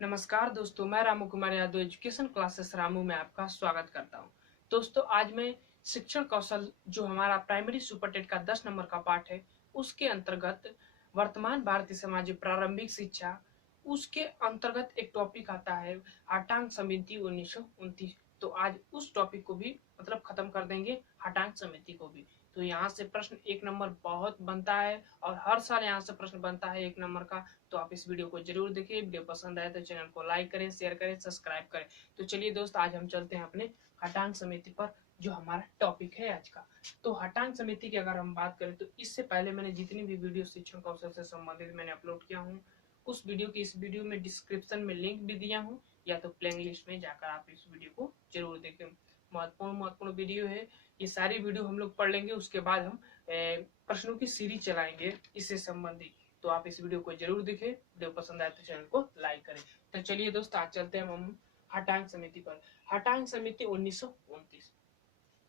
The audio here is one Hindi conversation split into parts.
नमस्कार दोस्तों, मैं रामू कुमार यादव एजुकेशन क्लासेस रामू में आपका स्वागत करता हूं। दोस्तों, आज मैं शिक्षण कौशल जो हमारा प्राइमरी सुपर टेट का 10 नंबर का पाठ है, उसके अंतर्गत वर्तमान भारतीय समाज में प्रारंभिक शिक्षा, उसके अंतर्गत एक टॉपिक आता है हटांग समिति 1929। तो आज उस टॉपिक को भी मतलब खत्म कर देंगे, हटांग समिति को भी। तो यहाँ से प्रश्न 1 नंबर बहुत बनता है और हर साल यहाँ से प्रश्न बनता है 1 नंबर का। तो आप इस वीडियो को जरूर देखिए। वीडियो पसंद आए तो चैनल को लाइक करें, शेयर करें, सब्सक्राइब करें। तो चलिए दोस्त, आज हम चलते हैं अपने हटांग समिति पर, जो हमारा टॉपिक है आज का। तो हटांग समिति की अगर हम बात करें तो इससे पहले मैंने जितनी भी वीडियो शिक्षण कौशल से संबंधित मैंने अपलोड किया हूँ, उस वीडियो की इस वीडियो में डिस्क्रिप्शन में लिंक भी दिया हूँ, या तो प्लेइंग लिस्ट में जाकर आप इस वीडियो को जरूर देखें। महत्वपूर्ण वीडियो है। ये सारी वीडियो हम लोग पढ़ लेंगे, उसके बाद हम प्रश्नों की सीरीज चलाएंगे इससे संबंधित। तो आप इस वीडियो को जरूर देखें। वीडियो पसंद आए तो चैनल को लाइक करें। तो चलिए दोस्त, आज चलते हैं हम हटांग समिति पर। हटांग समिति 1929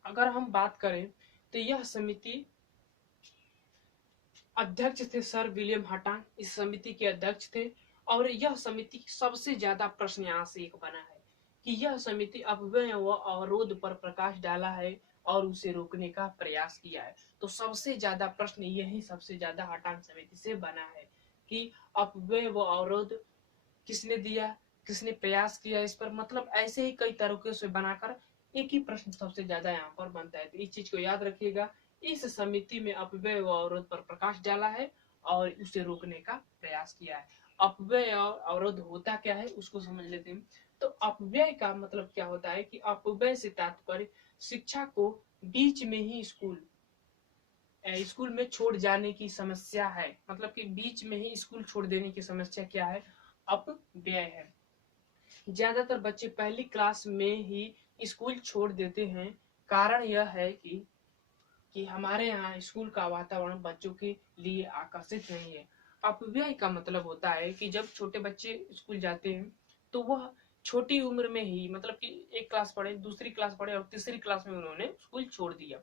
अगर हम बात करें तो यह समिति अध्यक्ष थे सर विलियम हटांग, इस समिति के अध्यक्ष थे। और यह समिति सबसे ज्यादा प्रश्न यहाँ से एक बना है कि यह समिति अपव्यय व अवरोध पर प्रकाश डाला है और उसे रोकने का प्रयास किया है। तो सबसे ज्यादा प्रश्न यही सबसे ज्यादा हटांग समिति से बना है कि अपव्यय व अवरोध किसने दिया, किसने प्रयास किया इस पर। मतलब ऐसे ही कई तरीके से बनाकर एक ही प्रश्न सबसे ज्यादा यहाँ पर बनता है। तो इस चीज को याद रखिएगा। इस समिति में अपव्यय व अवरोध पर प्रकाश डाला है और उसे रोकने का प्रयास किया है। अपव्यय और अवरोध होता क्या है उसको समझ लेते हैं। तो अपव्यय का मतलब क्या होता है कि अपव्यय से तात्पर्य शिक्षा को बीच में ही स्कूल में छोड़ जाने की समस्या है। मतलब कि बीच में ही स्कूल छोड़ देने की समस्या क्या है, अपव्यय है। ज्यादातर बच्चे पहली क्लास में ही स्कूल छोड़ देते हैं। कारण यह है कि हमारे यहाँ स्कूल का वातावरण बच्चों के लिए आकर्षित नहीं है। अपव्यय का मतलब होता है कि जब छोटे बच्चे स्कूल जाते हैं तो वह छोटी उम्र में ही, मतलब कि एक क्लास पढ़े, दूसरी क्लास पढ़े और तीसरी क्लास में उन्होंने स्कूल छोड़ दिया।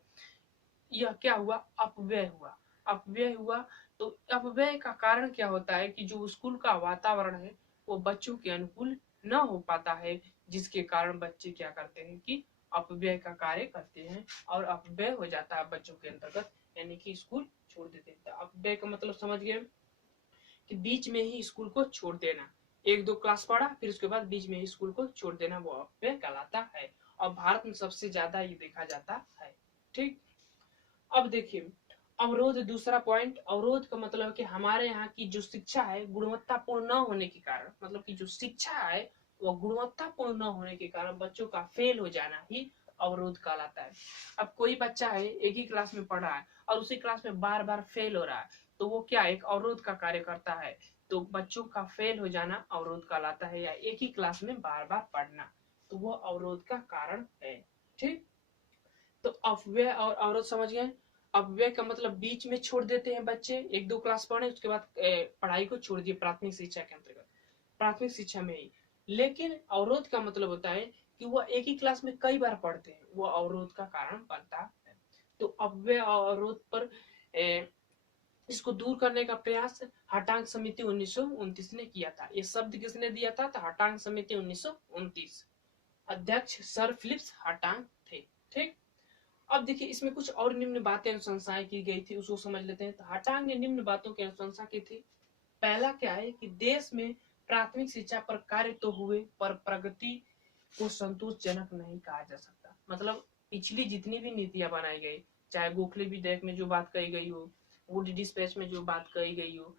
यह क्या हुआ, अपव्यय हुआ। अपव्यय हुआ। तो अपव्यय का कारण क्या होता है कि जो स्कूल का वातावरण है वो बच्चों के अनुकूल न हो पाता है, जिसके कारण बच्चे क्या करते हैं कि अपव्यय का कार्य करते हैं और अपव्यय हो जाता है बच्चों के अंतर्गत, यानी कि स्कूल छोड़ देते हैं। अपव्यय का मतलब समझ गए कि बीच में ही स्कूल को छोड़ देना। एक दो क्लास पढ़ा फिर उसके बाद बीच में ही स्कूल को छोड़ देना, वो अपव्यय कहलाता है। और भारत में सबसे ज्यादा ये देखा जाता है। ठीक। अब देखिए, अवरोध दूसरा पॉइंट। अवरोध का मतलब है कि हमारे यहाँ की जो शिक्षा है गुणवत्तापूर्ण न होने के कारण, मतलब कि जो शिक्षा है वो गुणवत्तापूर्ण न होने के कारण बच्चों का फेल हो जाना ही अवरोध कहलाता है। अब कोई बच्चा है एक ही क्लास में पढ़ रहा है और उसी क्लास में बार बार फेल हो रहा है, तो वो क्या एक अवरोध का कार्य करता है। तो बच्चों का फेल हो जाना अवरोध कहलाता है, या एक ही क्लास में बार बार पढ़ना, तो वो अवरोध का कारण है। ठीक। तो अपव्यय और अवरोध समझ गए। अपव्यय का मतलब बीच में छोड़ देते हैं बच्चे, एक दो क्लास पढ़े उसके बाद पढ़ाई को छोड़ दिए प्राथमिक शिक्षा के अंतर्गत, प्राथमिक शिक्षा में ही। लेकिन अवरोध का मतलब होता है कि वो एक ही क्लास में कई बार पढ़ते हैं, वो अवरोध का कारण बनता है। तो अपव्यय और अवरोध पर इसको दूर करने का प्रयास हटांग समिति 1929 ने किया था। ये शब्द किसने दिया था, तो हटांग समिति 1929। अध्यक्ष सर फिलिप्स हटांग थे। ठीक। अब देखिए, इसमें कुछ और निम्न बातें अनुशंसाएं की गई थी, उसको समझ लेते हैं। तो हटांग ने निम्न बातों की अनुशंसा की थी। पहला क्या है कि देश में प्राथमिक शिक्षा पर कार्य तो हुए पर प्रगति को संतोषजनक नहीं कहा जा सकता। मतलब पिछली जितनी भी नीतियां बनाई गई, चाहे गोखले विधेयक में जो बात कही गई हो, वुड डिस्पैच में जो बात कही गई हो,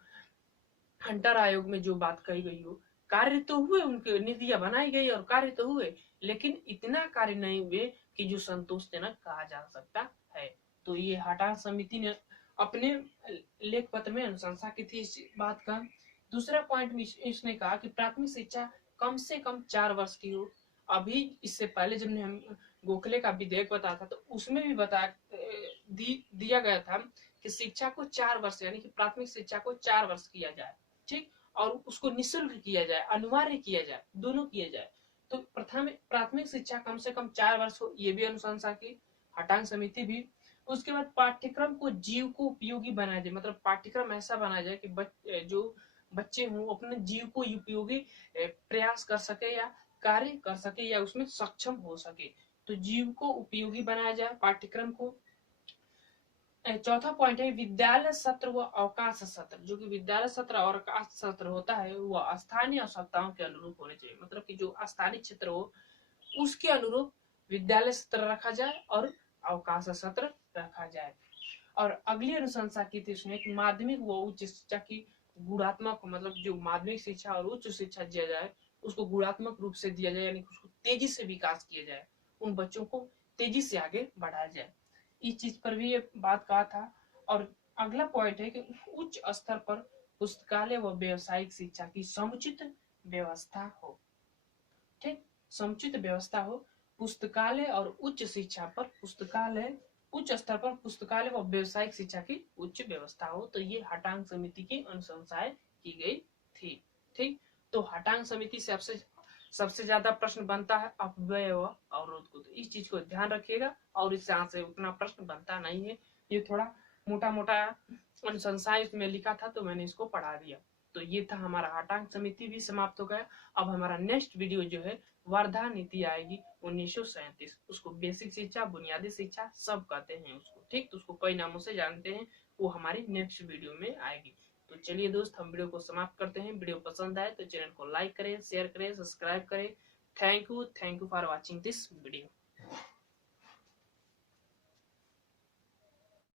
हंटर आयोग में जो बात कही गई हो, कार्य तो हुए, उनके नीतियां बनाई गई और कार्य तो हुए, लेकिन इतना कार्य नहीं हुए कि जो संतोषजनक कहा जा सकता है। तो ये हटांग समिति ने अपने लेख पत्र में अनुशंसा की थी इस बात का। दूसरा पॉइंट में इसने कहा कि प्राथमिक शिक्षा कम से कम 4 वर्ष की हो। अभी इससे पहले जब हम गोखले का विधेयक बताया था तो उसमें भी दिया गया था कि शिक्षा को 4 वर्ष, यानी कि प्राथमिक शिक्षा को 4 वर्ष किया जाए। ठीक। और उसको निःशुल्क किया जाए, अनिवार्य किया जाए, दोनों किया जाए। तो प्रथम प्राथमिक शिक्षा कम से कम 4 वर्ष हो, ये भी अनुशंसा की हटांग समिति भी। उसके बाद पाठ्यक्रम को जीव को उपयोगी बनाया जाए। मतलब पाठ्यक्रम ऐसा बनाया जाए कि जो बच्चे हों अपने जीव को उपयोगी प्रयास कर सके या कार्य कर सके या उसमें सक्षम हो सके। तो जीव को उपयोगी बनाया जाए पाठ्यक्रम को। चौथा पॉइंट है विद्यालय सत्र व अवकाश सत्र। जो कि विद्यालय सत्र और अवकाश सत्र होता है वह स्थानीय आवश्यकताओं के अनुरूप होने चाहिए। मतलब कि जो स्थानीय क्षेत्र हो उसके अनुरूप विद्यालय सत्र रखा जाए और अवकाश सत्र रखा जाए। और अगली अनुशंसा की थी उसने कि माध्यमिक व उच्च शिक्षा की गुणात्मक, मतलब जो माध्यमिक शिक्षा और उच्च शिक्षा दिया जाए उसको गुणात्मक रूप से दिया जाए, यानी उसको तेजी से विकास किया जाए, उन बच्चों को तेजी से आगे बढ़ाया जाए। इस चीज पर भी ये बात कहा था। और अगला पॉइंट है कि उच्च स्तर पर पुस्तकालय व व्यवसायिक शिक्षा की समुचित व्यवस्था हो। ठीक, समुचित व्यवस्था हो। पुस्तकालय और उच्च शिक्षा पर पुस्तकालय, उच्च स्तर पर पुस्तकालय व व्यवसायिक शिक्षा की उच्च व्यवस्था हो। तो ये हटांग समिति की अनुशंसाएं की गई थी। ठीक, तो हटांग समिति से सबसे ज्यादा प्रश्न बनता है अपव्यय व अवरोध को। तो इस चीज को ध्यान रखिएगा। और इस यहाँ से उतना प्रश्न बनता नहीं है, ये थोड़ा मोटा मोटा अनुशंसाएं इसमें लिखा था तो मैंने इसको पढ़ा दिया। तो ये था हमारा हटांग समिति भी समाप्त हो गया। अब हमारा नेक्स्ट वीडियो जो है वर्धा नीति आएगी 1937। उसको बेसिक शिक्षा, बुनियादी शिक्षा सब कहते हैं उसको। ठीक, तो उसको कई नामों से जानते हैं, वो हमारी नेक्स्ट वीडियो में आएगी। तो चलिए दोस्त, हम वीडियो को समाप्त करते हैं। वीडियो पसंद आए तो चैनल को लाइक करें, शेयर करें, सब्सक्राइब करें। Thank you for watching this video.